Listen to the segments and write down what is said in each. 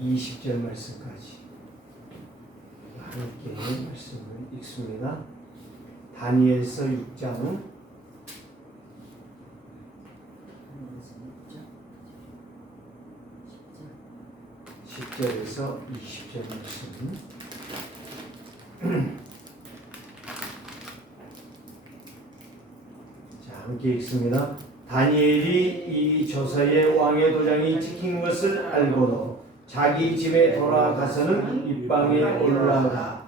20절 말씀까지 함께 말씀을 읽습니다. 다니엘서 6장 10절에서 20절 말씀. 자, 함께 읽습니다. 다니엘이 이 조서의 왕의 도장이 찍힌 것을 알고도 자기 집에 돌아가서는 입방에 올라가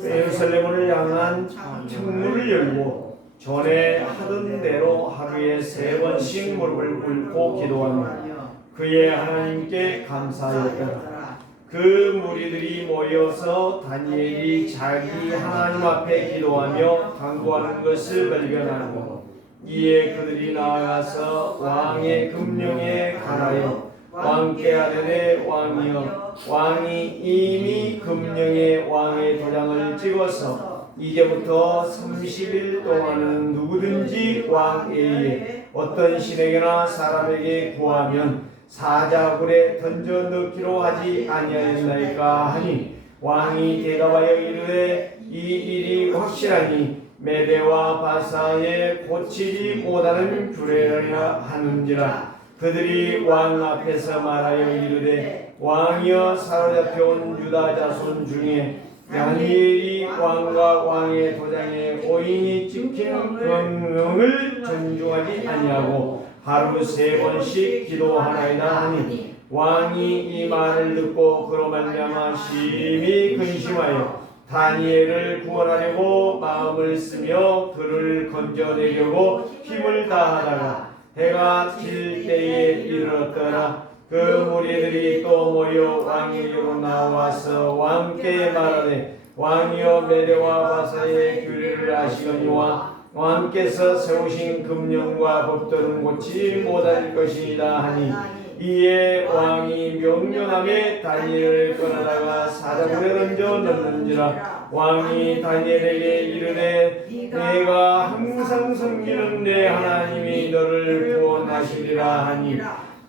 예루살렘을 향한 창문을 열고 전에 하던 대로 하루에 3번씩 무릎을 꿇고 기도하며 그의 하나님께 감사하였더라. 그 무리들이 모여서 다니엘이 자기 하나님 앞에 기도하며 간구하는 것을 발견하고 이에 그들이 나아가서 왕의 금령에 관하여 왕께 아뢰되 왕이여 왕이 이미 금령에 왕의 도장을 찍어서 이제부터 30일 동안은 누구든지 왕 외에 어떤 신에게나 사람에게 구하면 사자굴에 던져 넣기로 하지 아니하였나이까 하니 왕이 대답하여 이르되 이 일이 확실하니 메대와 바사에 고치지 못하는 규례라 하는지라. 그들이 왕 앞에서 말하여 이르되 왕이여 사로잡혀온 유다 자손 중에 다니엘이 왕과 왕의 도장에 오인이 찍힌 금령을 존중하지 아니하고 하루 3번씩 기도하나이다 하니 왕이 이 말을 듣고 그로 말미암아 심히 근심하여 다니엘을 구원하려고 마음을 쓰며 그를 건져내려고 힘을 다하다가 해가 질 때에 이르렀더라. 그 무리들이 또 모여 왕에게로 나와서 왕께 말하되 왕이여 메대와 바사의 규례를 아시거니와 왕께서 세우신 금령과 법도는 고치지 못할 것이다 하니 이에 왕이 명령함에 다니엘을 꺼내다가 사자굴에 던져 넣는지라. 왕이 다니엘에게 이르되 내가 항상 섬기는 내 하나님이 너를 구원하시리라 하니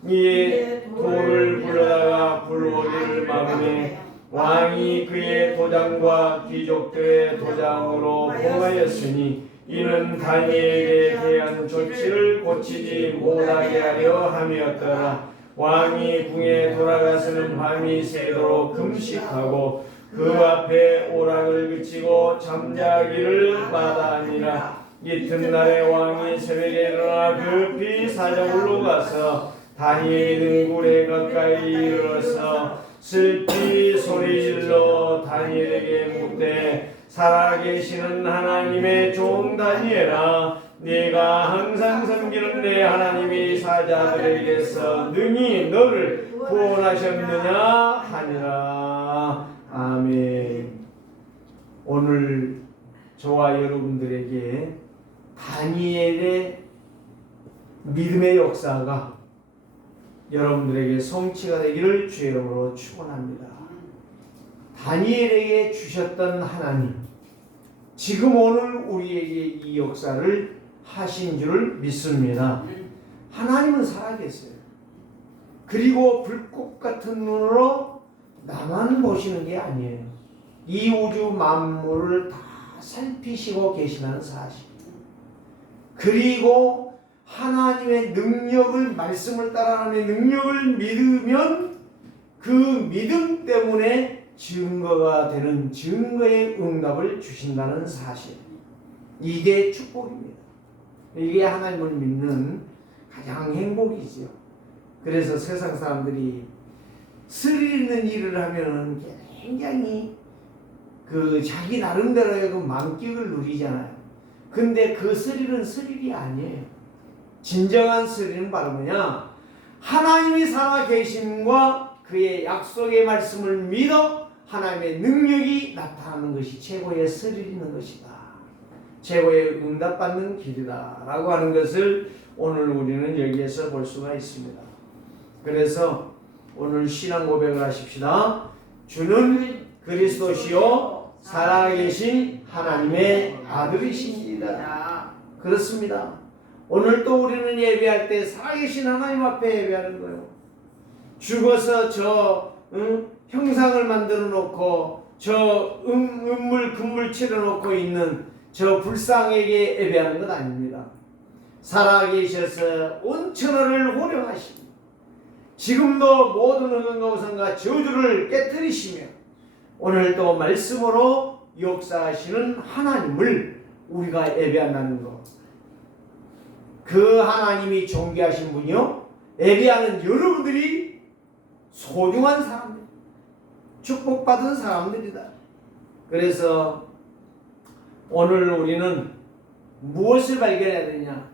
이에 돌을 불러다가 불호리를 막으매 왕이 그의 도장과 귀족들의 도장으로 봉하였으니 이는 다니엘에 대한 조치를 고치지 못하게 하려 함이었더라. 왕이 궁에 돌아가서는 밤이 새도록 금식하고 그 앞에 오락을 그치고 잠자기를 마다하니라. 이튿날에 왕이 새벽에 일어나 급히 사자굴로 가서 다니엘이 등굴에 가까이 이르러서 슬피 소리질러 다니엘에게 묻되 살아계시는 하나님의 종 다니엘아 네가 항상 섬기는 내 하나님이 사자들에게서 능히 너를 구원하셨느냐 하니라. 아멘. 오늘 저와 여러분들에게 다니엘의 믿음의 역사가 여러분들에게 성취가 되기를 주의 이름으로 축원합니다. 다니엘에게 주셨던 하나님, 지금 오늘 우리에게 이 역사를 하신 줄을 믿습니다. 하나님은 살아계세요. 그리고 불꽃 같은 눈으로 나만 보시는 게 아니에요. 이 우주 만물을 다 살피시고 계시다는 사실. 그리고 하나님의 능력을, 말씀을 따라하는 능력을 믿으면 그 믿음 때문에 증거가 되는 증거의 응답을 주신다는 사실. 이게 축복입니다. 이게 하나님을 믿는 가장 행복이지요. 그래서 세상 사람들이 스릴 있는 일을 하면은 굉장히 자기 나름대로의 그 만끽을 누리잖아요. 근데 그 스릴은 스릴이 아니에요. 진정한 스릴은 바로 뭐냐? 하나님이 살아계심과 그의 약속의 말씀을 믿어 하나님의 능력이 나타나는 것이 최고의 스릴 있는 것이다. 최고의 응답받는 길이다 라고 하는 것을 오늘 우리는 여기에서 볼 수가 있습니다. 그래서 오늘 신앙 고백을 하십시다. 주는 그리스도시요 살아계신 하나님의 아들이십니다. 그렇습니다. 오늘 또 우리는 예배할 때 살아계신 하나님 앞에 예배하는 거예요. 죽어서 저 형상을 만들어 놓고 저 음물 금물 칠해 놓고 있는 저 불상에게 예배하는 것 아닙니다. 살아계셔서 온 천하를 호령하시고 지금도 모든 흥흥거우성과 저주를 깨뜨리시며 오늘도 말씀으로 역사하시는 하나님을 우리가 예배한다는 것. 그 하나님이 존귀하신 분이요, 예배하는 여러분들이 소중한 사람들, 축복받은 사람들이다. 그래서 오늘 우리는 무엇을 발견해야 되냐?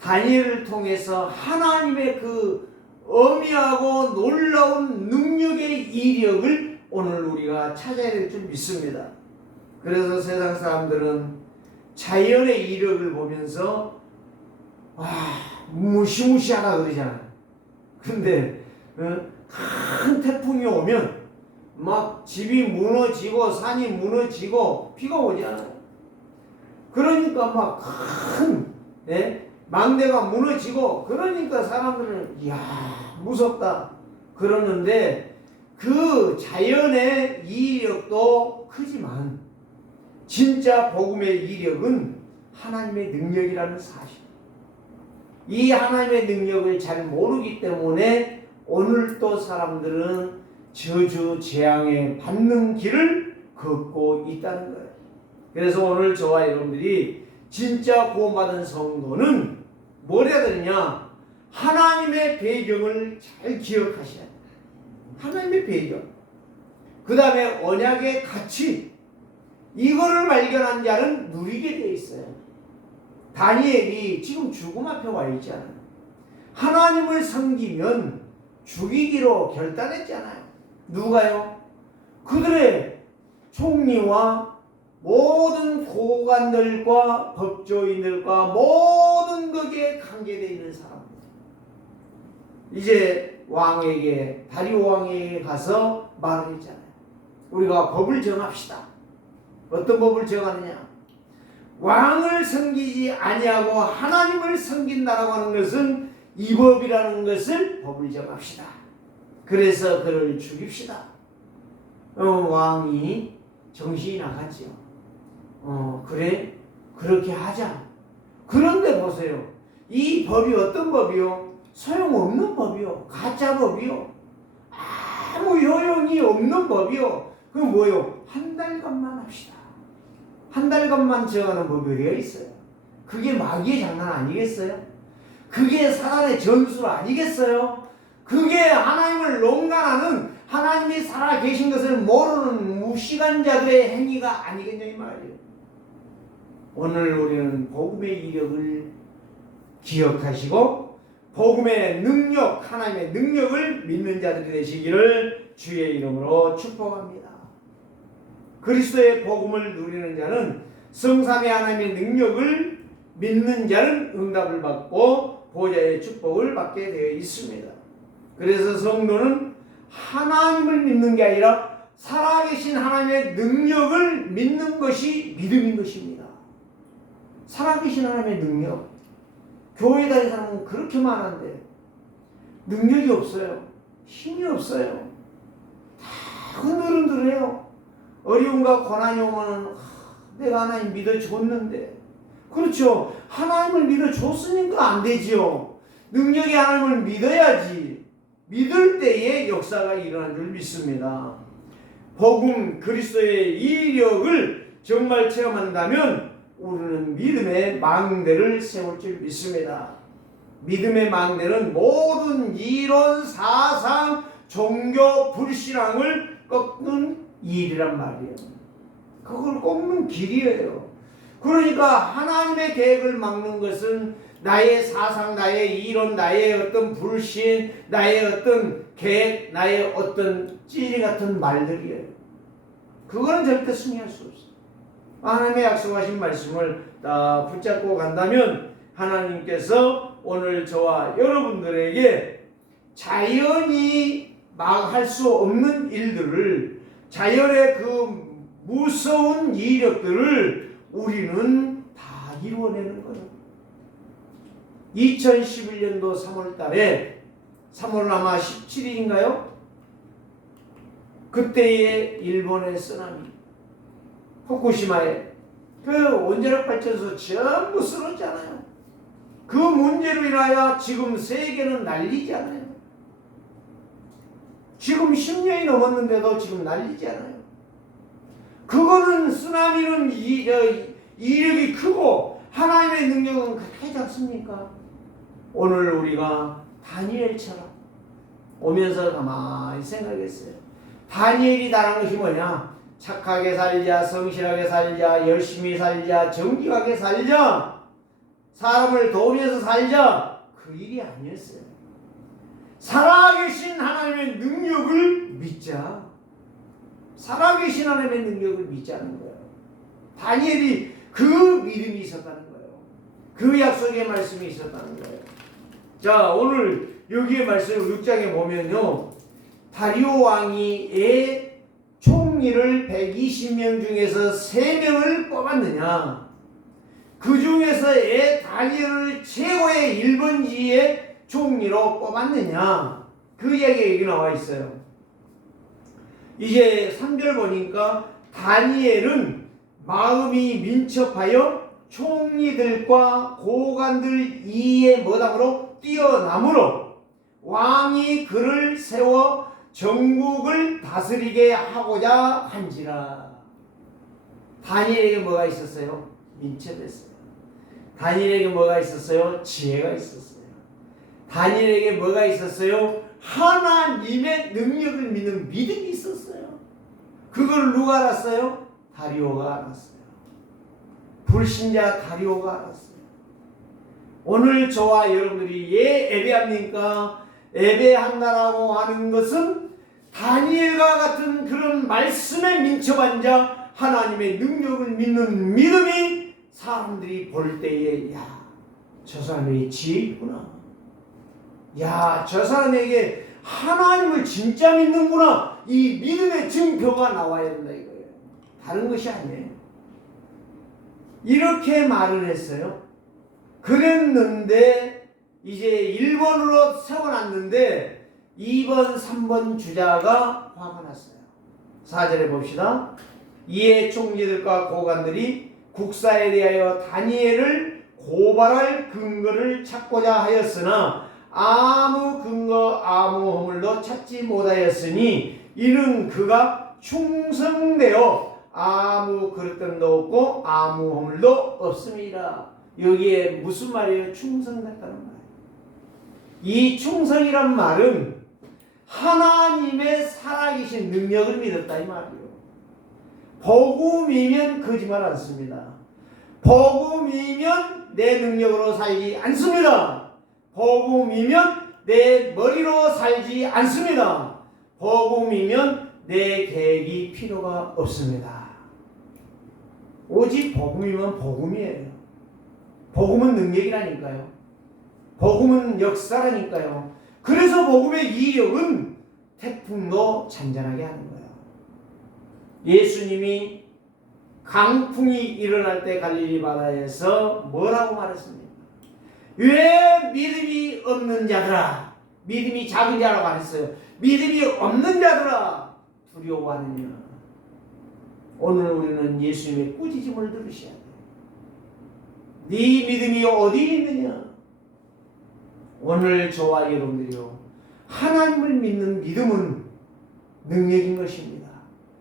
다니엘을 통해서 하나님의 그 어미하고 놀라운 능력의 이력을 오늘 우리가 찾아야 될 줄 믿습니다. 그래서 세상 사람들은 자연의 이력을 보면서 무시무시하다 그러잖아요. 근데 큰 태풍이 오면 막 집이 무너지고 산이 무너지고 비가 오잖아요. 그러니까 막 큰 망대가 무너지고 그러니까 사람들은 이야 무섭다 그러는데 그 자연의 이력도 크지만 진짜 복음의 이력은 하나님의 능력이라는 사실. 이 하나님의 능력을 잘 모르기 때문에 오늘도 사람들은 저주 재앙에 받는 길을 걷고 있다는 거예요. 그래서 오늘 저와 여러분들이 진짜 구원받은 성도는 뭘 해야 되느냐? 하나님의 배경을 잘 기억하셔야 돼요. 하나님의 배경. 그 다음에 언약의 가치. 이거를 발견한 자는 누리게 되어 있어요. 다니엘이 지금 죽음 앞에 와 있잖아요. 하나님을 섬기면 죽이기로 결단했잖아요. 누가요? 그들의 총리와 모든 고관들과 법조인들과 모든 것에 관계되어 있는 사람들. 이제 왕에게, 다리오 왕에게 가서 말을 했잖아요. 우리가 법을 정합시다. 어떤 법을 정하느냐? 왕을 섬기지 아니하고 하나님을 섬긴다라고 하는 것은 이 법이라는 것을 법을 정합시다. 그래서 그를 죽입시다. 왕이 정신이 나갔지요. 그래? 그렇게 하자. 그런데 보세요. 이 법이 어떤 법이요? 소용없는 법이요. 가짜 법이요. 아무 효용이 없는 법이요. 그럼 뭐요? 한 달간만 합시다. 한 달간만 정하는 법이 어디가 있어요? 그게 마귀의 장난 아니겠어요? 그게 사단의 전술 아니겠어요? 그게 하나님을 농간하는, 하나님이 살아 계신 것을 모르는 무시간자들의 행위가 아니겠냐 이 말이에요. 오늘 우리는 복음의 이력을 기억하시고 복음의 능력, 하나님의 능력을 믿는 자들이 되시기를 주의 이름으로 축복합니다. 그리스도의 복음을 누리는 자는 성삼위 하나님의 능력을 믿는 자는 응답을 받고 보좌의 축복을 받게 되어 있습니다. 그래서 성도는 하나님을 믿는 게 아니라 살아계신 하나님의 능력을 믿는 것이 믿음인 것입니다. 살아계신 하나님의 능력. 교회 다니는 사람은 그렇게 많은데 능력이 없어요. 힘이 없어요. 다 흔들흔들해요. 어려움과 고난이 오면 내가 하나님 믿어줬는데, 그렇죠. 하나님을 믿어줬으니까 안 되지요. 능력의 하나님을 믿어야지. 믿을 때에 역사가 일어난 줄 믿습니다. 복음 그리스도의 이력을 정말 체험한다면 우리는 믿음의 망대를 세울 줄 믿습니다. 믿음의 망대는 모든 이론, 사상, 종교, 불신앙을 꺾는 일이란 말이에요. 그걸 꺾는 길이에요. 그러니까 하나님의 계획을 막는 것은 나의 사상, 나의 이론, 나의 어떤 불신, 나의 어떤 계획, 나의 어떤 찌리 같은 말들이에요. 그거는 절대 승리할 수 없어요. 하나님의 약속하신 말씀을 다 붙잡고 간다면 하나님께서 오늘 저와 여러분들에게 자연이 막 할 수 없는 일들을, 자연의 그 무서운 이력들을 우리는 다 이루어내는 거예요. 2011년도 3월 달에 3월 아마 17일인가요? 그때의 일본의 쓰나미, 후쿠시마에 그 원자력 발전소 전부 쓰러졌잖아요. 그 문제로 인하여 지금 세계는 난리잖아요. 지금 10년이 넘었는데도 지금 난리잖아요. 그거는 쓰나미는 이력이 크고 하나님의 능력은 그렇게 작습니까? 오늘 우리가 다니엘처럼 오면서 가만히 생각했어요. 다니엘이 말하는 것이 뭐냐? 착하게 살자, 성실하게 살자, 열심히 살자, 정직하게 살자, 사람을 도우면서 살자. 그 일이 아니었어요. 살아계신 하나님의 능력을 믿자. 살아계신 하나님의 능력을 믿자는 거예요. 다니엘이 그 믿음이 있었다는 거예요. 그 약속의 말씀이 있었다는 거예요. 자, 오늘 여기에 말씀 6장에 보면요, 다리오 왕이 총리를 120명 중에서 3명을 뽑았느냐, 그 중에서 다니엘을 최고의 1번지의 총리로 뽑았느냐, 그 이야기가 여기 나와 있어요. 이제 3절 보니까 다니엘은 마음이 민첩하여 총리들과 고관들 이에 뭐다므로 뛰어나므로 왕이 그를 세워 전국을 다스리게 하고자 한지라. 다니엘에게 뭐가 있었어요? 민첩했어요. 다니엘에게 뭐가 있었어요? 지혜가 있었어요. 다니엘에게 뭐가 있었어요? 하나님의 능력을 믿는 믿음이 있었어요. 그걸 누가 알았어요? 다리오가 알았어요. 불신자 다리오가 알았어요. 오늘 저와 여러분들이 예배합니까? 예배한다라고 하는 것은 다니엘과 같은 그런 말씀에 민첩한 자, 하나님의 능력을 믿는 믿음이 사람들이 볼 때에, 야, 저 사람이 지혜 있구나. 야, 저 사람에게 하나님을 진짜 믿는구나. 이 믿음의 증표가 나와야 된다 이거예요. 다른 것이 아니에요. 이렇게 말을 했어요. 그랬는데 이제 1번으로 세워놨는데 2번, 3번 주자가 화가 났어요. 4절에 봅시다. 이에 총리들과 고관들이 국사에 대하여 다니엘을 고발할 근거를 찾고자 하였으나 아무 근거 아무 허물도 찾지 못하였으니 이는 그가 충성되어 아무 그릇됨도 없고 아무 허물도 없습니다. 여기에 무슨 말이에요? 충성됐다는 말이에요. 이 충성이란 말은 하나님의 살아계신 능력을 믿었다 이 말이에요. 복음이면 거짓말 않습니다. 복음이면 내 능력으로 살지 않습니다. 복음이면 내 머리로 살지 않습니다. 복음이면 내 계획이 필요가 없습니다. 오직 복음이면 복음이에요. 복음은 능력이라니까요. 복음은 역사라니까요. 그래서 복음의 이력은 태풍도 잔잔하게 하는 거예요. 예수님이 강풍이 일어날 때 갈릴리 바다에서 뭐라고 말했습니까? 왜 믿음이 없는 자들아, 믿음이 작은 자라고 안 했어요. 믿음이 없는 자들아 두려워하느냐. 오늘 우리는 예수님의 꾸짖음을 들으셔야 돼요. 네 믿음이 어디 있느냐. 오늘 저와 여러분들이요, 하나님을 믿는 믿음은 능력인 것입니다.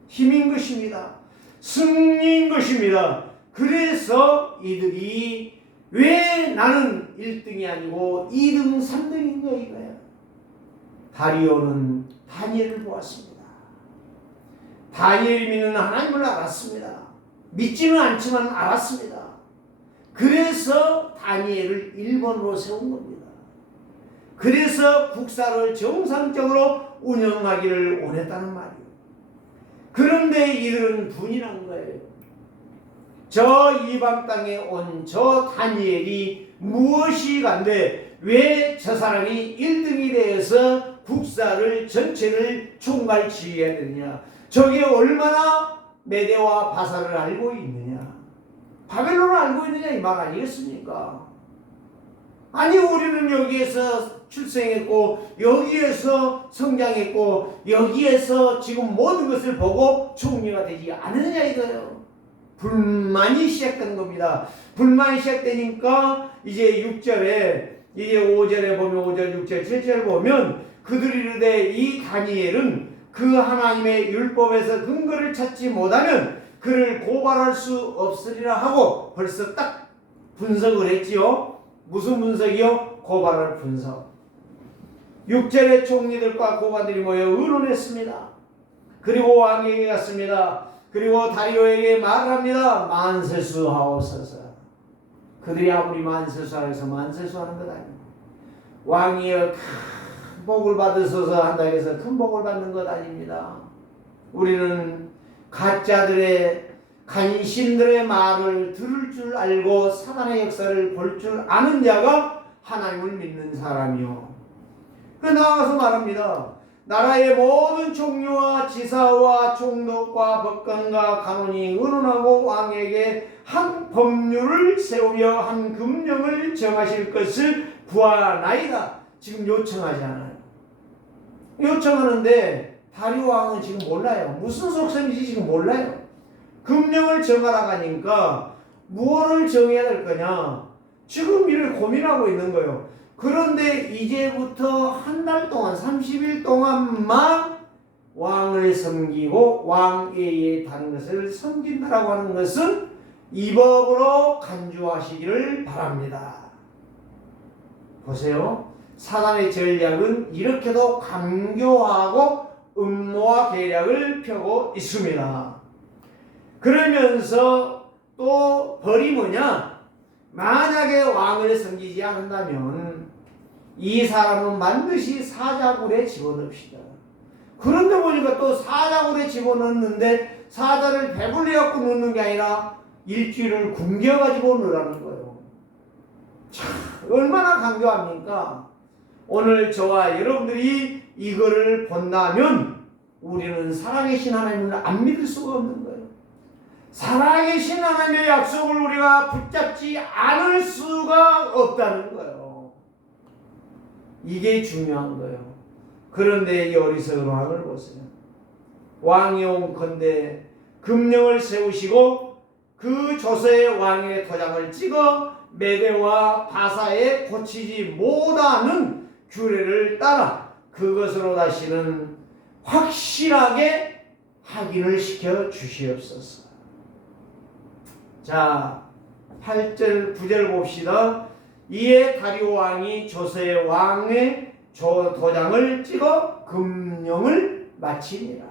힘인 것입니다. 승리인 것입니다. 그래서 이들이 왜 나는 1등이 아니고 2등, 3등인가 이거야. 다리오는 다니엘을 보았습니다. 다니엘이 믿는 하나님을 알았습니다. 믿지는 않지만 알았습니다. 그래서 다니엘을 1번으로 세운 겁니다. 그래서 국사를 정상적으로 운영하기를 원했다는 말이에요. 그런데 이들은 분이 난 거예요. 저 이방 땅에 온 저 다니엘이 무엇이 간데 왜 저 사람이 1등이 되어서 국사를 전체를 총괄 지휘해야 되느냐. 저게 얼마나 메대와 바사를 알고 있느냐, 바벨론을 알고 있느냐 이 말 아니겠습니까? 아니 우리는 여기에서 출생했고 여기에서 성장했고 여기에서 지금 모든 것을 보고 총리가 되지 않느냐 이거예요. 불만이 시작된 겁니다. 불만이 시작되니까 이제 6절에 이제 5절에 보면 5절 6절 7절 보면 그들이 이르되 이 다니엘은 그 하나님의 율법에서 근거를 찾지 못하면 그를 고발할 수 없으리라 하고 벌써 딱 분석을 했지요. 무슨 분석이요? 고발할 분석. 6절에 총리들과 고관들이 모여 의논했습니다. 그리고 왕에게 갔습니다. 그리고 다리오에게 말을 합니다. 만세수하옵소서. 그들이 아무리 만세수하여서 만세수하는 것 아닙니다. 왕이여 큰 복을 받으소서 한다 해서 큰 복을 받는 것 아닙니다. 우리는 가짜들의 간신들의 말을 들을 줄 알고 사단의 역사를 볼 줄 아는 자가 하나님을 믿는 사람이요. 그 나아가서 말합니다. 나라의 모든 총리와 지사와 총독과 법관과 간원이 의논하고 왕에게 한 법률을 세우려 한 금령을 정하실 것을 구하나이다. 지금 요청하지 않아요. 요청하는데 다리오 왕은 지금 몰라요. 무슨 속셈인지 지금 몰라요. 금령을 정하라고 하니까 무엇을 정해야 될 거냐? 지금 이를 고민하고 있는 거예요. 그런데 이제부터 한 달 동안 30일 동안만 왕을 섬기고 왕위에 다른 것을 섬긴다라고 하는 것은 이 법으로 간주하시기를 바랍니다. 보세요. 사단의 전략은 이렇게도 강교하고 음모와 계략을 펴고 있습니다. 그러면서 또 벌이 뭐냐? 만약에 왕을 섬기지 않는다면 이 사람은 반드시 사자굴에 집어넣읍시다. 그런데 보니까 또 사자굴에 집어넣는데 사자를 배불리 갖고 넣는 게 아니라 일주일을 굶겨가지고 넣으라는 거예요. 참 얼마나 강조합니까? 오늘 저와 여러분들이 이거를 본다면 우리는 살아계신 하나님을 안 믿을 수가 없는 거예요. 살아계신 하나님의 약속을 우리가 붙잡지 않을 수가 없다는 거예요. 이게 중요한 거예요. 그런데 이 어리석은 왕을 보세요. 왕이 온컨대 금령을 세우시고 그 조서의 왕의 도장을 찍어 메대와 바사에 고치지 못하는 규례를 따라 그것으로 다시는 확실하게 확인을 시켜 주시옵소서. 자, 8절 9절 봅시다. 이에 다리오 왕이 조서의 왕의 도장을 찍어 금령을 마치니라.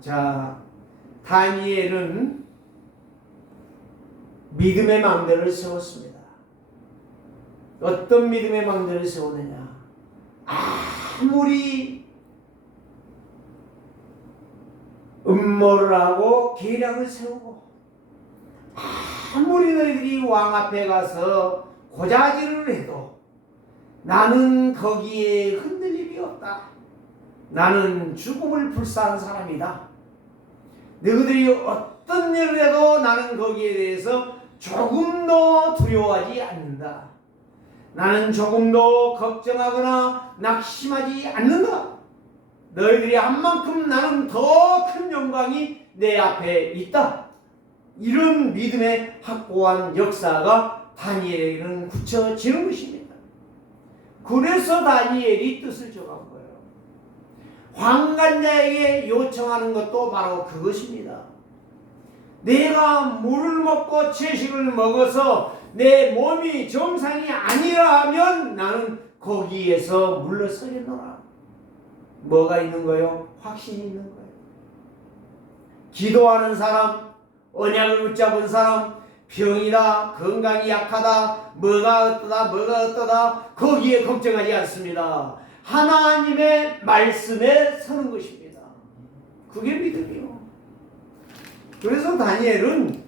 자, 다니엘은 믿음의 망대를 세웠습니다. 어떤 믿음의 망대를 세우느냐? 아무리 음모를 하고 계략을 세우고 아무리 너희들이 왕 앞에 가서 고자질을 해도 나는 거기에 흔들림이 없다. 나는 죽음을 불사한 사람이다. 너희들이 어떤 일을 해도 나는 거기에 대해서 조금도 두려워하지 않는다. 나는 조금도 걱정하거나 낙심하지 않는다. 너희들이 한 만큼 나는 더 큰 영광이 내 앞에 있다. 이런 믿음의 확고한 역사가 다니엘에게는 굳혀지는 것입니다. 그래서 다니엘이 뜻을 정한 거예요. 황관자에게 요청하는 것도 바로 그것입니다. 내가 물을 먹고 채식을 먹어서 내 몸이 정상이 아니라 하면 나는 거기에서 물러서겠노라. 뭐가 있는 거예요? 확신이 있는 거예요. 기도하는 사람, 언약을 붙잡은 사람, 병이다, 건강이 약하다, 뭐가 어떠다 거기에 걱정하지 않습니다. 하나님의 말씀에 서는 것입니다. 그게 믿음이요. 그래서 다니엘은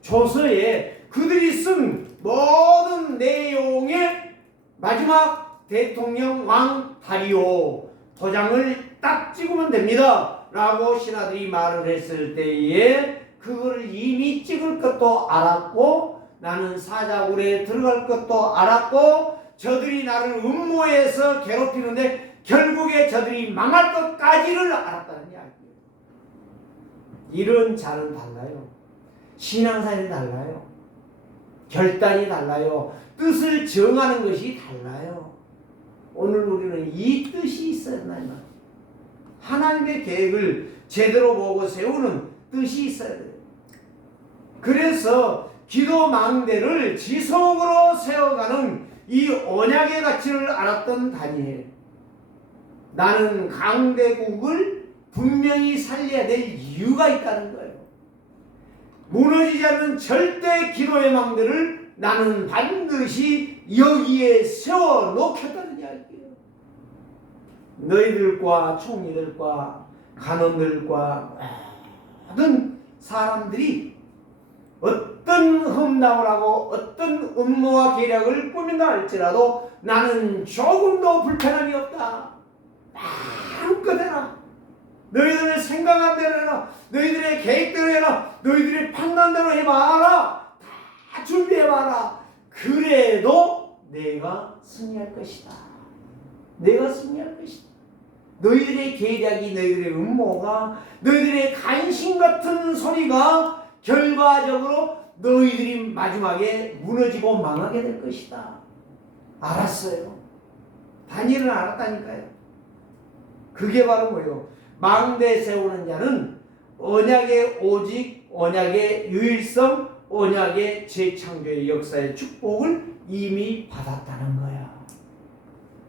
조서에 그들이 쓴 모든 내용의 마지막 대통령 왕 다리오 도장을 딱 찍으면 됩니다 라고 신하들이 말을 했을 때에 그거를 이미 찍을 것도 알았고 나는 사자굴에 들어갈 것도 알았고 저들이 나를 음모해서 괴롭히는데 결국에 저들이 망할 것까지를 알았다는 이야기예요. 이런 자는 달라요. 신앙생활이 달라요. 결단이 달라요. 뜻을 정하는 것이 달라요. 오늘 우리는 이 뜻이 있어야 한다. 하나님의 계획을 제대로 보고 세우는 뜻이 있어야 돼요. 그래서 기도 망대를 지속으로 세워가는 이 언약의 가치를 알았던 다니엘. 나는 강대국을 분명히 살려야 될 이유가 있다는 거예요. 무너지지 않는 절대 기도의 망대를 나는 반드시 여기에 세워놓겠다는 이야기예요. 너희들과 총리들과 간원들과 모든 사람들이 어떤 험담을 하고 어떤 음모와 계략을 꾸민다 할지라도 나는 조금도 불편함이 없다. 마음껏 해라. 너희들의 생각한 대로 해라. 너희들의 계획대로 해라. 너희들의 판단대로 해봐라. 다 준비해봐라. 그래도 내가 승리할 것이다. 내가 승리할 것이다. 너희들의 계략이, 너희들의 음모가, 너희들의 간신 같은 소리가 결과적으로 너희들이 마지막에 무너지고 망하게 될 것이다. 알았어요. 다니엘은 알았다니까요. 그게 바로 뭐예요? 망대 세우는 자는 언약의 오직, 언약의 유일성, 언약의 재창조의 역사의 축복을 이미 받았다는 거야.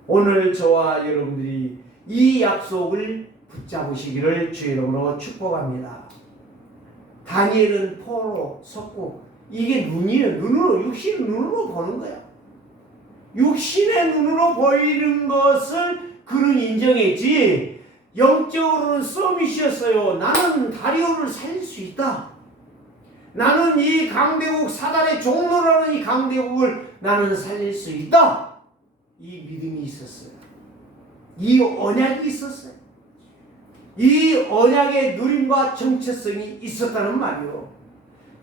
오늘 저와 여러분들이 이 약속을 붙잡으시기를 주의 이름으로 축복합니다. 다니엘은 포로, 석국, 이게 눈이에요. 눈으로, 육신 눈으로 보는 거야. 육신의 눈으로 보이는 것을 그는 인정했지, 영적으로는 서밋이었어요. 나는 다리오를 살릴 수 있다. 나는 이 강대국, 사단의 종로라는 이 강대국을 나는 살릴 수 있다. 이 믿음이 있었어요. 이 언약이 있었어요. 이 언약의 누림과 정체성이 있었다는 말이요.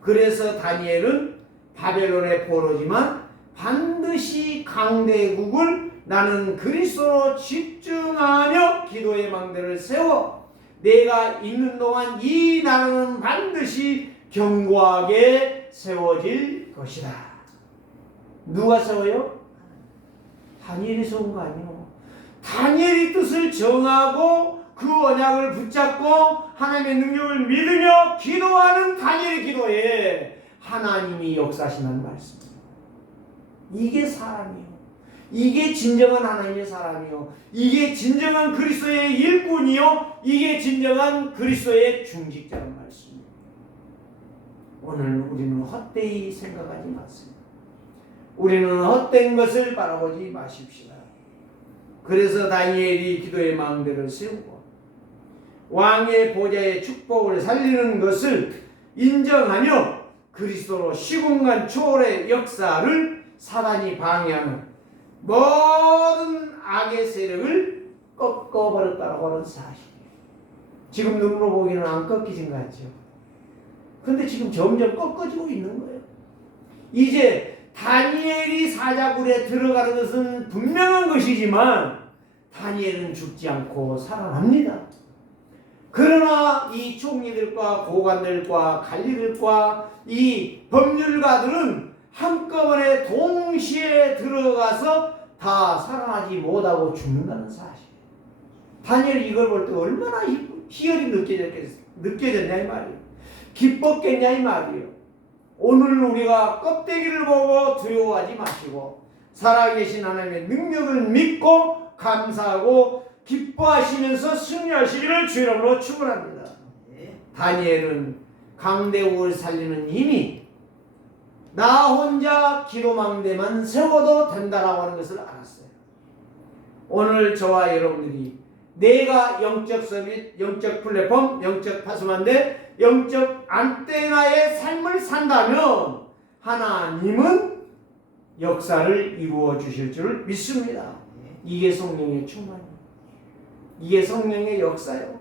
그래서 다니엘은 바벨론의 포로지만 반드시 강대국을 나는 그리스도로 집중하며 기도의 망대를 세워 내가 있는 동안 이 나라는 반드시 견고하게 세워질 것이다. 누가 세워요? 다니엘이 세운 거 아니에요. 다니엘이 뜻을 정하고 그 언약을 붙잡고 하나님의 능력을 믿으며 기도하는 다니엘의 기도에 하나님이 역사하신다는 말씀이에요. 이게 사람이에요. 이게 진정한 하나님의 사람이요. 이게 진정한 그리스도의 일꾼이요. 이게 진정한 그리스도의 중직자라는 말씀이에요. 오늘 우리는 헛되이 생각하지 마세요. 우리는 헛된 것을 바라보지 마십시다. 그래서 다니엘이 기도의 망대를 세우고 왕의 보좌의 축복을 살리는 것을 인정하며 그리스도로 시공간 초월의 역사를 사단이 방해하는 모든 악의 세력을 꺾어버렸다고 하는 사실이에요. 지금 눈으로 보기는 안 꺾이진 것 같죠. 근데 지금 점점 꺾어지고 있는 거예요. 이제 다니엘이 사자굴에 들어가는 것은 분명한 것이지만 다니엘은 죽지 않고 살아납니다. 그러나 이 총리들과 고관들과 관리들과 이 법률가들은 한꺼번에 동시에 들어가서 다 살아나지 못하고 죽는다는 사실. 다니엘이 이걸 볼 때 얼마나 희열이 느껴졌냐 이 말이에요. 기뻤겠냐 이 말이에요. 오늘 우리가 껍데기를 보고 두려워하지 마시고 살아계신 하나님의 능력을 믿고 감사하고 기뻐하시면서 승리하시기를 주 이름으로 축원합니다. 다니엘은 강대국을 살리는 힘이 나 혼자 기도망대만 세워도 된다라고 하는 것을 알았어요. 오늘 저와 여러분들이 내가 영적 서밋, 영적 플랫폼, 영적 파수만대, 영적 안테나의 삶을 산다면 하나님은 역사를 이루어 주실 줄 믿습니다. 이게 성령의 충만이에요. 이게 성령의 역사요.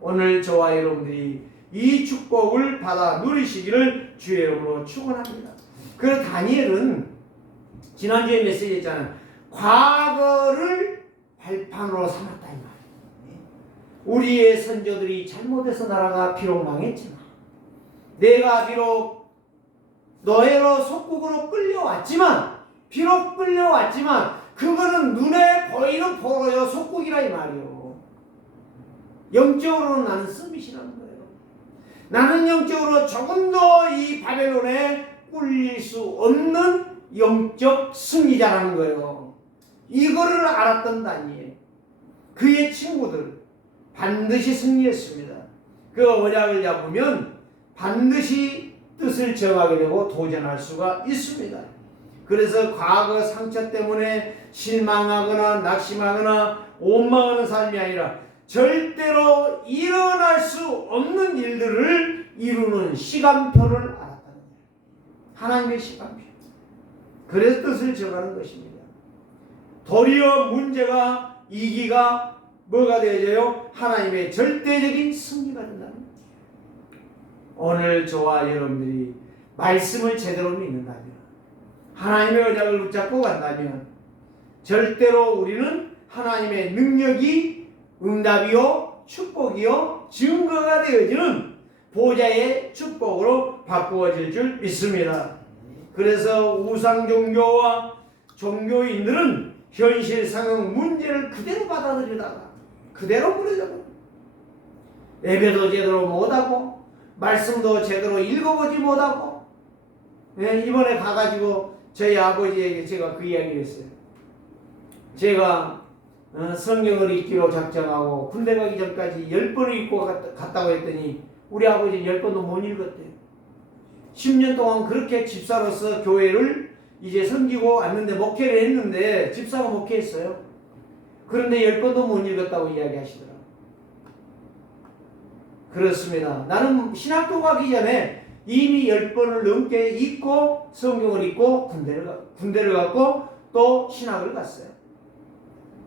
오늘 저와 여러분들이 이 축복을 받아 누리시기를 주의 이름으로 축원합니다. 그래서 다니엘은 지난주에 메시지 했잖아요. 과거를 발판으로 삼았다 이 말이에요. 우리의 선조들이 잘못해서 나라가 비록 망했지만, 내가 비록 너희로 속국으로 비록 끌려왔지만 그거는 눈에 보이는 포로요 속국이라 이 말이요. 영적으로는 나는 스밋이라는 거예요. 나는 영적으로 조금 더 이 바벨론에 꿀릴 수 없는 영적 승리자라는 거예요. 이거를 알았던 다니엘, 그의 친구들 반드시 승리했습니다. 그 언약을 잡으면 반드시 뜻을 정하게 되고 도전할 수가 있습니다. 그래서 과거 상처 때문에 실망하거나 낙심하거나 원망하는 삶이 아니라 절대로 일어날 수 없는 일들을 이루는 시간표를 알았다는 거예요. 하나님의 시간표. 그래서 뜻을 정하는 것입니다. 도리어 문제가 이기가 뭐가 되어져요? 하나님의 절대적인 승리가 된다는 거예요. 오늘 저와 여러분들이 말씀을 제대로 믿는다면, 하나님의 언약을 붙잡고 간다면 절대로 우리는 하나님의 능력이 응답이요 축복이요 증거가 되어지는 보좌의 축복으로 바꾸어질 줄 믿습니다. 그래서 우상 종교와 종교인들은 현실 상황 문제를 그대로 받아들이다가 그대로 무너져버려. 예배도 제대로 못하고 말씀도 제대로 읽어보지 못하고, 이번에 가가지고 저희 아버지에게 제가 그 이야기를 했어요. 제가 성경을 읽기로 작정하고 군대 가기 전까지 10번을 읽고 갔다고 했더니 우리 아버지는 10번도 못 읽었대요. 10년 동안 그렇게 집사로서 교회를 이제 섬기고 왔는데, 목회를 했는데 집사가 목회했어요. 그런데 10번도 못 읽었다고 이야기하시더라고요. 그렇습니다. 나는 신학교 가기 전에 이미 10번을 넘게 읽고 성경을 읽고 군대를 갔고 또 신학을 갔어요.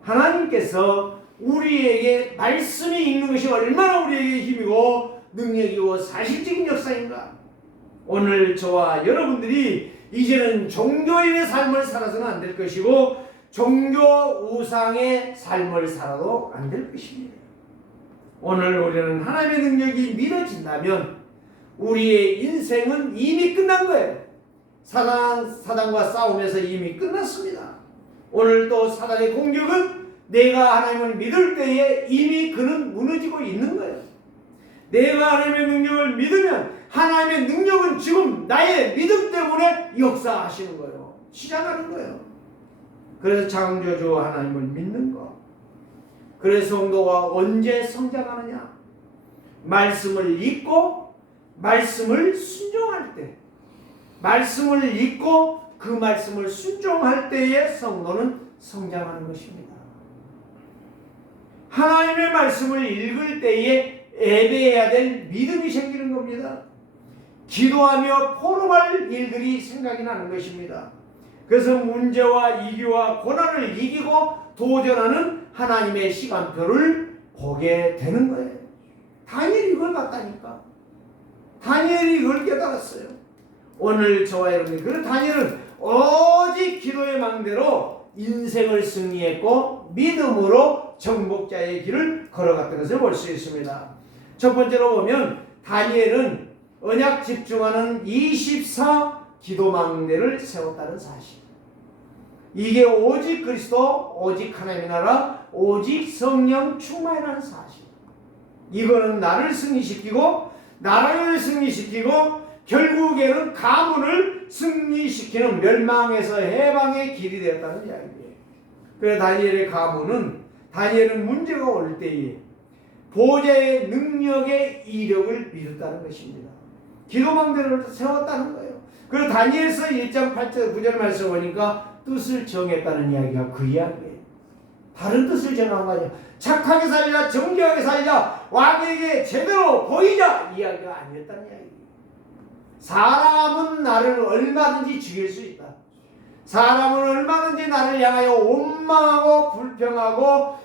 하나님께서 우리에게 말씀이 있는 것이 얼마나 우리에게 힘이고 능력이고 사실적인 역사인가. 오늘 저와 여러분들이 이제는 종교인의 삶을 살아서는 안 될 것이고 종교 우상의 삶을 살아도 안 될 것입니다. 오늘 우리는 하나님의 능력이 믿어진다면 우리의 인생은 이미 끝난 거예요. 사단과 싸우면서 이미 끝났습니다. 오늘 또 사단의 공격은 내가 하나님을 믿을 때에 이미 그는 무너지고 있는 거예요. 내가 하나님의 능력을 믿으면 하나님의 능력은 지금 나의 믿음 때문에 역사하시는 거예요. 시작하는 거예요. 그래서 창조주 하나님을 믿는 거. 그래서 성도가 언제 성장하느냐? 말씀을 읽고 말씀을 순종할 때, 말씀을 읽고 그 말씀을 순종할 때에 성도는 성장하는 것입니다. 하나님의 말씀을 읽을 때에 예배해야 될 믿음이 생기는 겁니다. 기도하며 포럼할 일들이 생각이 나는 것입니다. 그래서 문제와 이기와 고난을 이기고 도전하는 하나님의 시간표를 보게 되는 거예요. 다니엘이 이걸 봤다니까. 다니엘이 이걸 깨달았어요. 오늘 저와 여러분이, 그 다니엘은 오직 기도의 망대로 인생을 승리했고 믿음으로 정복자의 길을 걸어갔던 것을 볼 수 있습니다. 첫 번째로 보면 다니엘은 언약 집중하는 24 기도망대를 세웠다는 사실. 이게 오직 그리스도, 오직 하나님의 나라, 오직 성령 충만이라는 사실. 이거는 나를 승리시키고 나라를 승리시키고 결국에는 가문을 승리시키는 멸망에서 해방의 길이 되었다는 이야기예요. 그래서 다니엘은 문제가 올 때에 보좌의 능력의 이력을 믿었다는 것입니다. 기도망대를 세웠다는 거예요. 그리고 다니엘서 1장 8절 9절 말씀 보니까 뜻을 정했다는 이야기가 그 이야기예요. 다른 뜻을 정한 거죠. 착하게 살자, 정직하게 살자, 왕에게 제대로 보이자, 이야기가 아니었다는 이야기예요. 사람은 나를 얼마든지 죽일 수 있다. 사람은 얼마든지 나를 향하여 원망하고 불평하고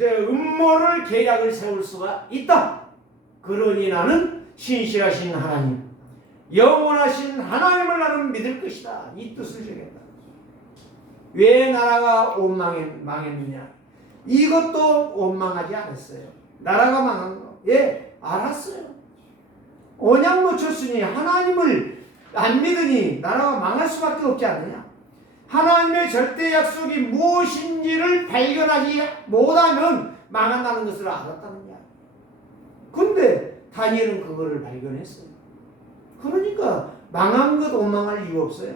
음모를 계략을 세울 수가 있다. 그러니 나는 신실하신 하나님, 영원하신 하나님을 나는 믿을 것이다. 이 뜻을 정했다. 왜 나라가 망했느냐? 이것도 원망하지 않았어요. 나라가 망한 거. 예, 알았어요. 언약 놓쳤으니 하나님을 안 믿으니 나라가 망할 수밖에 없지 않느냐? 하나님의 절대 약속이 무엇인지를 발견하지 못하면 망한다는 것을 알았다는 이야기. 근데 다니엘은 그거를 발견했어요. 그러니까 망한 것 원망할 이유 없어요.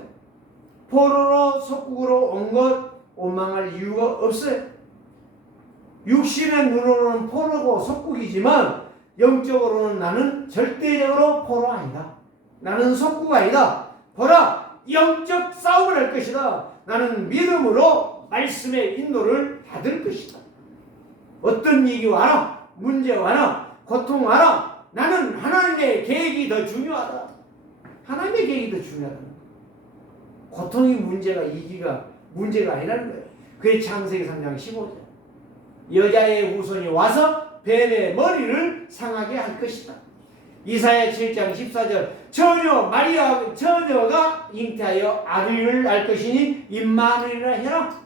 포로로 속국으로 온 것 원망할 이유가 없어요. 육신의 눈으로는 포로고 속국이지만 영적으로는 나는 절대적으로 포로 아니다. 나는 속국 아니다. 보라, 영적 싸움을 할 것이다. 나는 믿음으로 말씀의 인도를 받을 것이다. 어떤 일이 와라, 문제 와라, 고통 와라, 나는 하나님의 계획이 더 중요하다. 하나님의 계획이 더 중요하다. 고통이 문제가 이기가 문제가 아니라는 거예요. 그게 창세기 3장 15절. 여자의 후손이 와서 뱀의 머리를 상하게 할 것이다. 이사야 7장 14절. 처녀가 잉태하여 아들을 낳을 것이니 임마누엘이라 해라.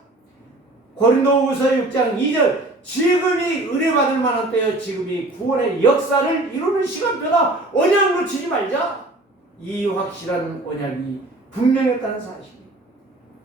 고린도후서 6장 2절. 지금이 은혜받을 만한 때요, 지금이 구원의 역사를 이루는 시간표다. 언약 놓치지 말자. 이 확실한 언약이 분명했다는 사실.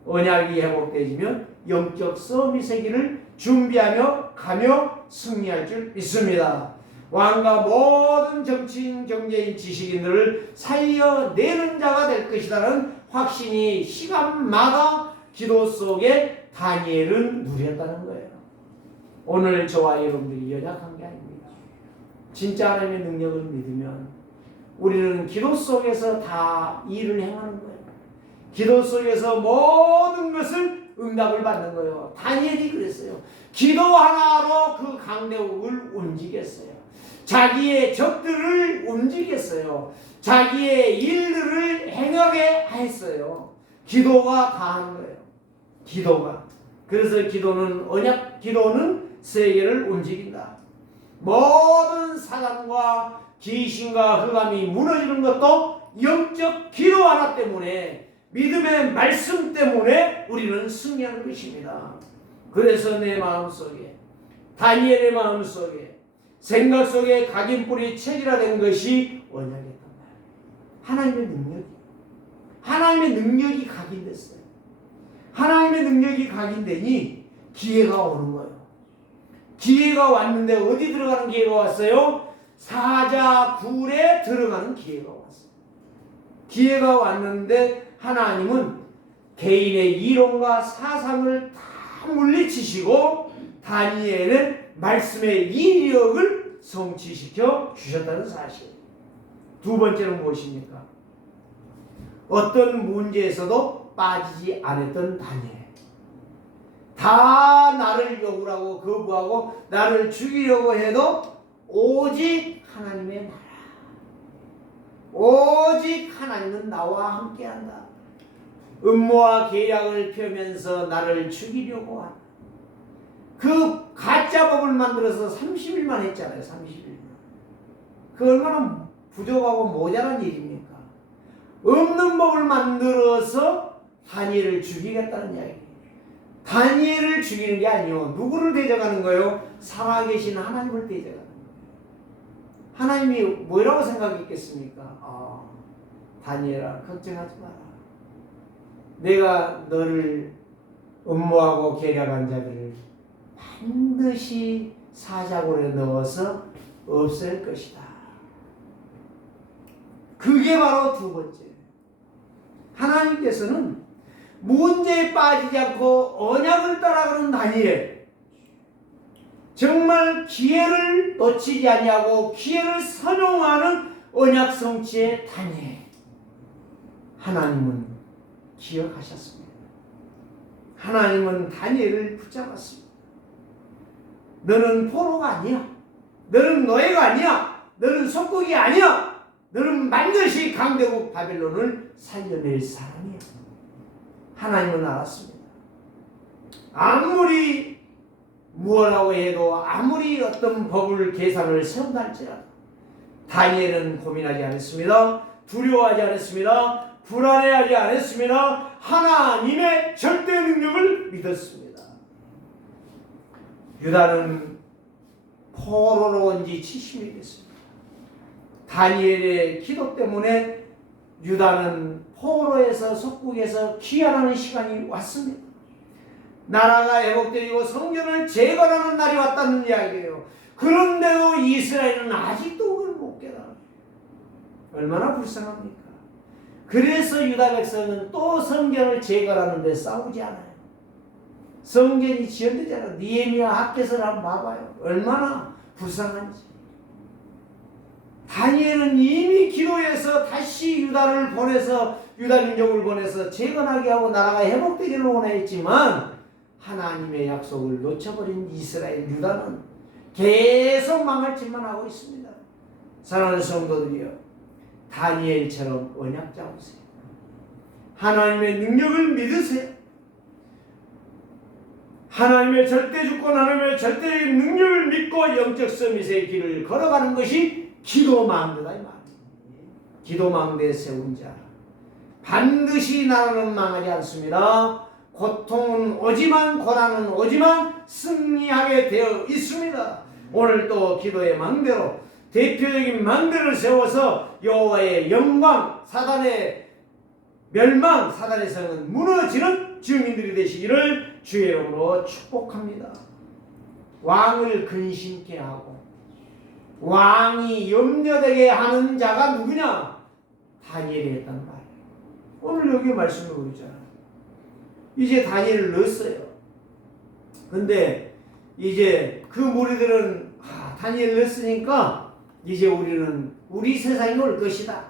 언약이 회복되지면 영적 싸움이 세기를 준비하며 가며 승리할 줄 믿습니다. 왕과 모든 정치인, 경제인, 지식인들을 살려내는 자가 될 것이라는 확신이 시간마다 기도 속에 다니엘은 누렸다는 거예요. 오늘 저와 여러분들이 연약한 게 아닙니다. 진짜 하나님의 능력을 믿으면 우리는 기도 속에서 다 일을 행하는 거예요. 기도 속에서 모든 것을 응답을 받는 거예요. 다니엘이 그랬어요. 기도 하나로 그 강대국을 움직였어요. 자기의 적들을 움직였어요. 자기의 일들을 행하게 했어요. 기도가 다 하는 거예요. 기도가. 그래서 기도는 세계를 움직인다. 모든 사단과 귀신과 흑암이 무너지는 것도 영적 기도 하나 때문에, 믿음의 말씀 때문에 우리는 승리하는 것입니다. 그래서 내 마음속에, 다니엘의 마음속에, 생각 속에 각인뿌리 체질화된 것이 언약이었단 말이에요. 하나님의 능력이 각인됐어요. 하나님의 능력이 각인되니 기회가 오는 거예요. 기회가 왔는데 어디 들어가는 기회가 왔어요? 사자굴에 들어가는 기회가 왔어요. 기회가 왔는데 하나님은 개인의 이론과 사상을 다 물리치시고 다니엘은 말씀의 이력을 성취시켜 주셨다는 사실. 두 번째는 무엇입니까? 어떤 문제에서도 빠지지 않았던 다니엘. 다 나를 욕을 거부하고 나를 죽이려고 해도 오직 하나님의 나라, 오직 하나님은 나와 함께한다. 음모와 계략을 펴면서 나를 죽이려고 한다. 그 가짜 법을 만들어서 30일만 했잖아요. 30일만. 그 얼마나 부족하고 모자란 일입니까? 없는 법을 만들어서 다니엘을 죽이겠다는 이야기예요. 다니엘을 죽이는 게 아니요. 누구를 대적하는 거예요? 살아계신 하나님을 대적하는 거예요. 하나님이 뭐라고 생각했겠습니까? 다니엘아, 걱정하지 마라. 내가 너를 음모하고 계략한 자들을 반드시 사자굴에 넣어서 없앨 것이다. 그게 바로 두 번째. 하나님께서는 문제에 빠지지 않고 언약을 따라가는 다니엘, 정말 기회를 놓치지 아니하고 기회를 선용하는 언약 성취의 다니엘, 하나님은 기억하셨습니다. 하나님은 다니엘을 붙잡았습니다. 너는 포로가 아니야. 너는 노예가 아니야. 너는 속국이 아니야. 너는 반드시 강대국 바벨론을 살려낼 사람이야. 하나님은 알았습니다. 아무리 무엇라고 해도, 아무리 어떤 법을 계산을 세운다 할지라도 다니엘은 고민하지 않습니다. 두려워하지 않았습니다. 불안해하지 않았습니다. 하나님의 절대 능력을 믿었습니다. 유다는 포로로 온 지 70년이 됐습니다. 다니엘의 기도 때문에 유다는 포로에서 속국에서 귀환하는 시간이 왔습니다. 나라가 회복되고 성전을 재건하는 날이 왔다는 이야기예요. 그런데도 이스라엘은 아직도 그걸 못 깨달아요. 얼마나 불쌍합니까? 그래서 유다 백성은 또 성전을 재건하는 데 싸우지 않아요. 성전이 지연되지 않아요. 느헤미야 학개서를 한번 봐봐요. 얼마나 불쌍한지. 다니엘은 이미 기도해서 다시 유다를 보내서 유다 민족을 보내서 재건하게 하고 나라가 회복되기를 원했지만 하나님의 약속을 놓쳐버린 이스라엘 유다는 계속 망할 짓만 하고 있습니다. 사랑하는 성도들이여, 다니엘처럼 언약 잡으세요. 하나님의 능력을 믿으세요. 하나님의 절대 주권, 하나님의 절대적인 능력을 믿고 영적 서밋의 길을 걸어가는 것이 기도망대다 이 말이에요. 기도망대에 세운 자 반드시 나라는 망하지 않습니다. 고통은 오지만 고난은 오지만 승리하게 되어 있습니다. 오늘 또 기도의 망대로 대표적인 망대를 세워서 여호와의 영광, 사단의 멸망, 사단의 성은 무너지는 증인들이 되시기를 주의 이름으로 축복합니다. 왕을 근심케 하고 왕이 염려되게 하는 자가 누구냐? 다니엘이 했단 말이에요. 오늘 여기 말씀을 보잖아요. 이제 다니엘을 넣었어요. 근데 이제 그 무리들은 다니엘 넣었으니까 이제 우리는 우리 세상이 올 것이다.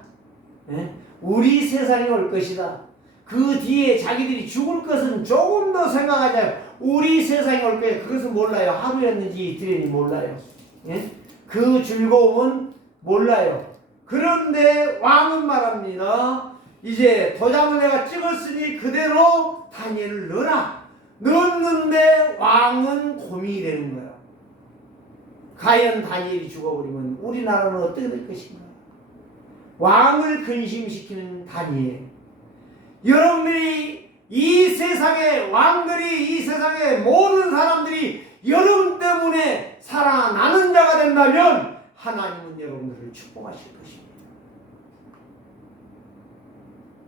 네? 우리 세상이 올 것이다. 그 뒤에 자기들이 죽을 것은 조금 더 생각하자. 우리 세상이 올 거예요. 그것은 몰라요. 하루였는지 이틀이었는지 몰라요. 네? 그 즐거움은 몰라요. 그런데 왕은 말합니다. 이제 도장을 내가 찍었으니 그대로 다니엘을 넣어라. 넣었는데 왕은 고민이 되는 거야. 과연 다니엘이 죽어버리면 우리나라는 어떻게 될 것인가? 왕을 근심시키는 다니엘. 여러분들이 이 세상의 왕들이, 이 세상의 모든 사람들이 여러분 때문에 살아나는 자가 된다면 하나님은 여러분들을 축복하실 것입니다.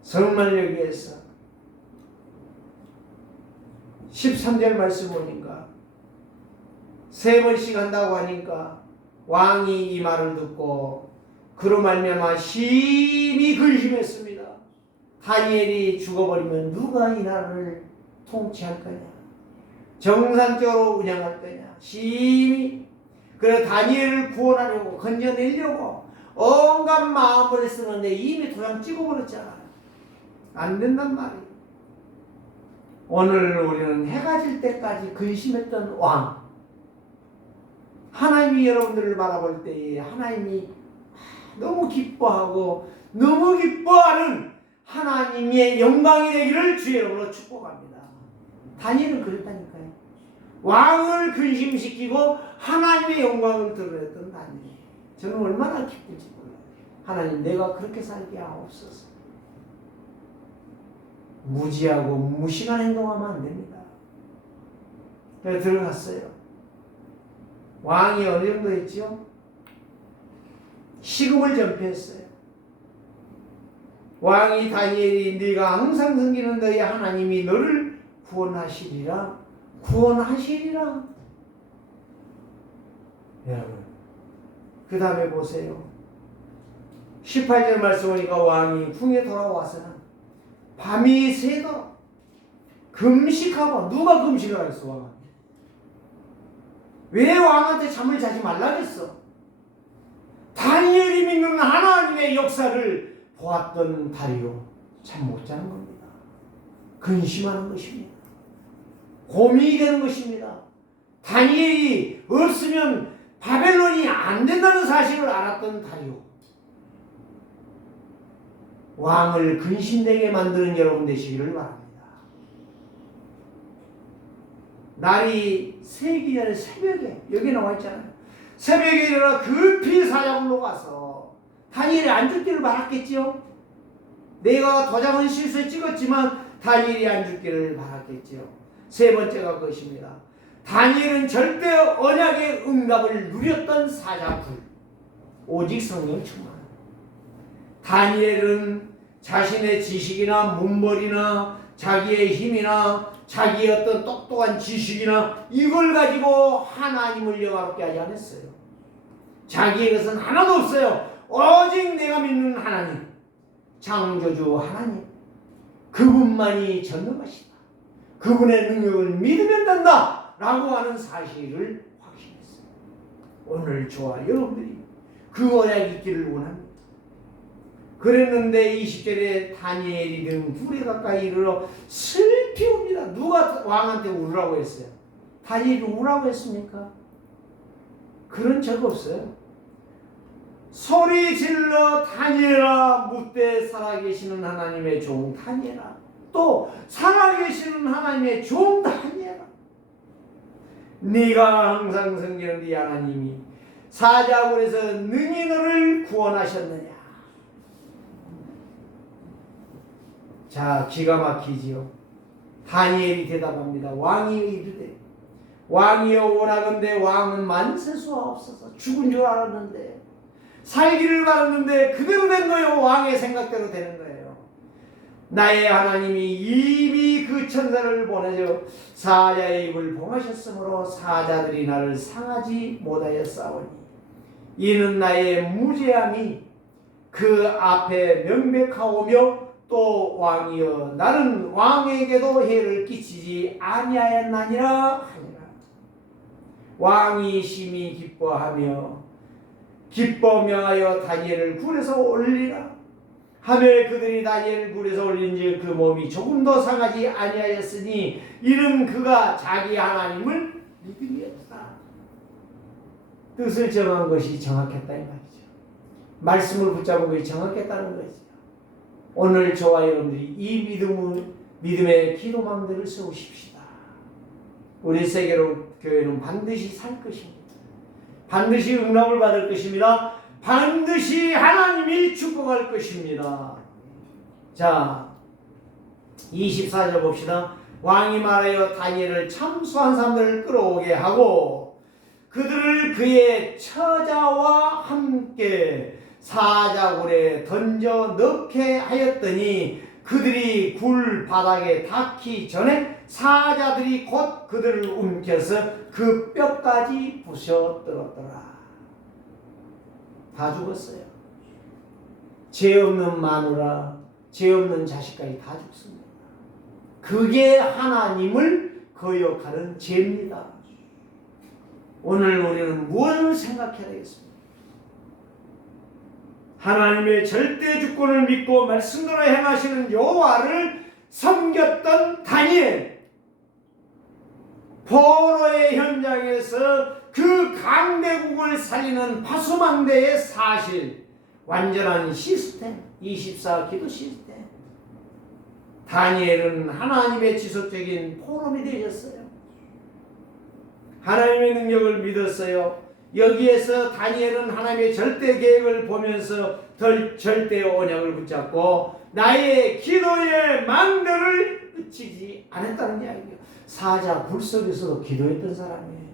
성만여기에서 13절 말씀 보니까 3번씩 한다고 하니까 왕이 이 말을 듣고 그로 말미암아 심히 근심했습니다. 다니엘이 죽어버리면 누가 이 나라를 통치할 거냐? 정상적으로 운영할 거냐? 심히. 그래서 다니엘을 구원하려고 건져내려고 온갖 마음을 쓰는데 이미 도장 찍어버렸잖아요. 안 된단 말이에요. 오늘 우리는 해가 질 때까지 근심했던 왕, 하나님이 여러분들을 바라볼 때에 하나님이 너무 기뻐하고 너무 기뻐하는 하나님의 영광이 되기를 주의 이름으로 축복합니다. 다니엘은 그랬다니까요. 왕을 근심시키고 하나님의 영광을 드러냈던 다니엘. 저는 얼마나 기쁜지 몰라요. 하나님, 내가 그렇게 살게 하옵소서. 무지하고 무식한 행동하면 안 됩니다. 그래서 들어갔어요. 왕이 어느 정도 했죠? 식음을 전폐했어요. 왕이 다니엘이 네가 항상 섬기는 너의 하나님이 너를 구원하시리라. 구원하시리라. 여러분, 그 다음에 보세요. 18절 말씀 보니까 왕이 궁에 돌아와서는 밤이 새도록 금식하고. 누가 금식을 하겠어? 왕한테. 왜 왕한테 잠을 자지 말라겠어? 다니엘이 믿는 하나님의 역사를 보았던 다리오 잠 못 자는 겁니다. 근심하는 것입니다. 고민이 되는 것입니다. 다니엘이 없으면 바벨론이 안 된다는 사실을 알았던 다리오. 왕을 근심되게 만드는 여러분 되시기를 바랍니다. 날이 새기 전에 새벽에, 여기 나와 있잖아요. 새벽에 일어나 급히 사자굴로 가서 다니엘이 안 죽기를 바랐겠지요. 내가 도장은 실수에 찍었지만 다니엘이 안 죽기를 바랐겠지요. 세 번째가 그것입니다. 다니엘은 절대 언약의 응답을 누렸던 사자불, 오직 성령 충만. 다니엘은 자신의 지식이나 문벌이나 자기의 힘이나 자기의 어떤 똑똑한 지식이나 이걸 가지고 하나님을 영화롭게 하지 않았어요. 자기의 것은 하나도 없어요. 오직 내가 믿는 하나님, 창조주 하나님, 그분만이 전능하시다. 그분의 능력을 믿으면 된다 라고 하는 사실을 확신했어요. 오늘 저와 여러분들이 그 언약이 있기를 원합니다. 그랬는데 20절에 다니엘이 등 불에 가까이 이르러 슬피 웁니다. 누가 왕한테 울으라고 했어요? 다니엘이 울라고 했습니까? 그런 적 없어요. 소리 질러 다니엘아, 묻되 살아계시는 하나님의 종 다니엘아, 또 살아계시는 하나님의 종 다니엘아, 네가 항상 섬기는 네 하나님이 사자굴에서 능히 너를 구원하셨느냐. 자, 기가 막히지요. 다니엘이 대답합니다. 왕이 이르되, 왕이여 원하건대 왕은 만세수하옵소서. 죽은 줄 알았는데, 살기를 바랐는데 그대로 된 거예요. 왕의 생각대로 되는 거예요. 나의 하나님이 이미 그 천사를 보내줘 사자의 입을 봉하셨으므로 사자들이 나를 상하지 못하였사오니 이는 나의 무죄함이 그 앞에 명백하오며 또 왕이여 나는 왕에게도 해를 끼치지 아니하였나니라 하니라. 왕이 심히 기뻐하며 기뻐 명하여 다니엘을 굴에서 올리라 하매 그들이 다니엘을 굴에서 올린즉 그 몸이 조금 더 상하지 아니하였으니 이는 그가 자기 하나님을 믿음이었다. 뜻을 정한 것이 정확했다 이 말이죠. 말씀을 붙잡은 것이 정확했다는 것이죠. 오늘 저와 여러분들이 이 믿음의 기도망대를 세우십시다. 우리 세계로 교회는 반드시 살 것입니다. 반드시 응답을 받을 것입니다. 반드시 하나님이 축복할 것입니다. 자, 24절 봅시다. 왕이 말하여 다니엘을 참수한 사람들을 끌어오게 하고 그들을 그의 처자와 함께 사자굴에 던져 넣게 하였더니 그들이 굴 바닥에 닿기 전에 사자들이 곧 그들을 움켜서 그 뼈까지 부셔들었더라. 다 죽었어요. 죄 없는 마누라, 죄 없는 자식까지 다 죽습니다. 그게 하나님을 거역하는 죄입니다. 오늘 우리는 무엇을 생각해야 되겠습니까? 하나님의 절대 주권을 믿고 말씀대로 행하시는 여호와를 섬겼던 다니엘, 포로의 현장에서 그 강대국을 살리는 파수망대의 사실, 완전한 시스템, 24 기도 시스템. 다니엘은 하나님의 지속적인 포럼이 되셨어요. 하나님의 능력을 믿었어요. 여기에서 다니엘은 하나님의 절대 계획을 보면서 절대 언약을 붙잡고 나의 기도의 망대를 끝이지 않았다는 이야기예요. 사자 굴 속에서도 기도했던 사람이에요.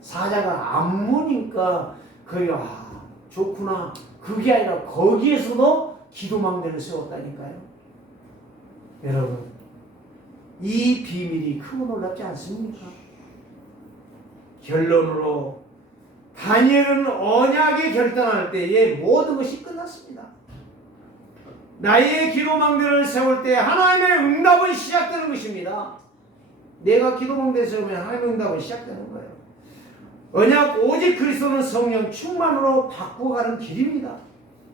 사자가 안 무니까 거의 좋구나. 그게 아니라 거기에서도 기도망대를 세웠다니까요. 여러분, 이 비밀이 크고 놀랍지 않습니까? 결론으로 다니엘은 언약에 결단할 때에 모든 것이 끝났습니다. 나의 기도망대를 세울 때 하나님의 응답은 시작되는 것입니다. 내가 기도망대 세우면 하나님의 응답은 시작되는 거예요. 언약 오직 그리스도는 성령 충만으로 바꾸어가는 길입니다.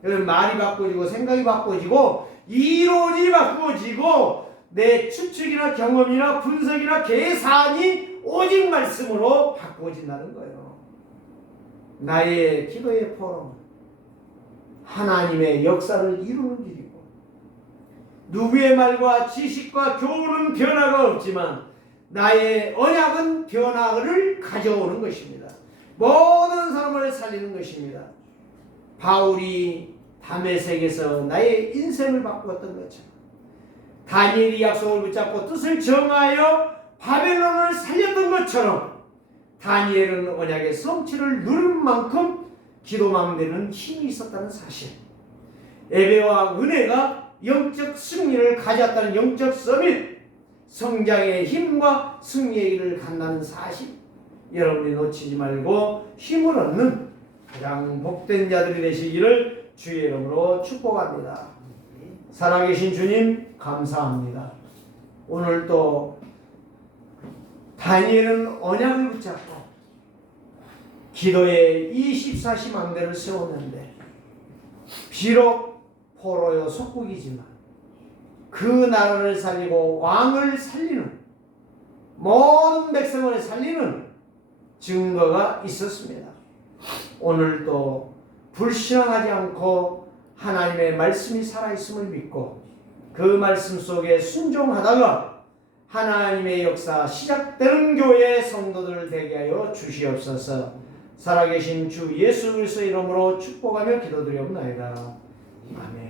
말이 바꿔지고 생각이 바꿔지고 이론이 바꿔지고 내 추측이나 경험이나 분석이나 계산이 오직 말씀으로 바꿔진다는 거예요. 나의 기도의 포럼은 하나님의 역사를 이루는 길이고 누구의 말과 지식과 교훈은 변화가 없지만 나의 언약은 변화를 가져오는 것입니다. 모든 사람을 살리는 것입니다. 바울이 다메섹에서 나의 인생을 바꾸었던 것처럼 다니엘이 약속을 붙잡고 뜻을 정하여 바벨론을 살렸던 것처럼 다니엘은 언약의 성취를 누릴 만큼 기도망대는 힘이 있었다는 사실, 예배와 은혜가 영적 승리를 가졌다는 영적 서밋, 성장의 힘과 승리의 길을 간다는 사실, 여러분이 놓치지 말고 힘을 얻는 가장 복된 자들이 되시기를 주의 이름으로 축복합니다. 살아계신 주님 감사합니다. 오늘 또 다니엘은 언약을 붙잡고 기도의 24시 망대를 세웠는데 비록 포로요 속국이지만 그 나라를 살리고 왕을 살리는 모든 백성을 살리는 증거가 있었습니다. 오늘도 불신앙하지 않고 하나님의 말씀이 살아있음을 믿고 그 말씀 속에 순종하다가 하나님의 역사 시작되는 교회 성도들 되게 하여 주시옵소서. 살아계신 주 예수 그리스도의 이름으로 축복하며 기도드리옵나이다. 아멘.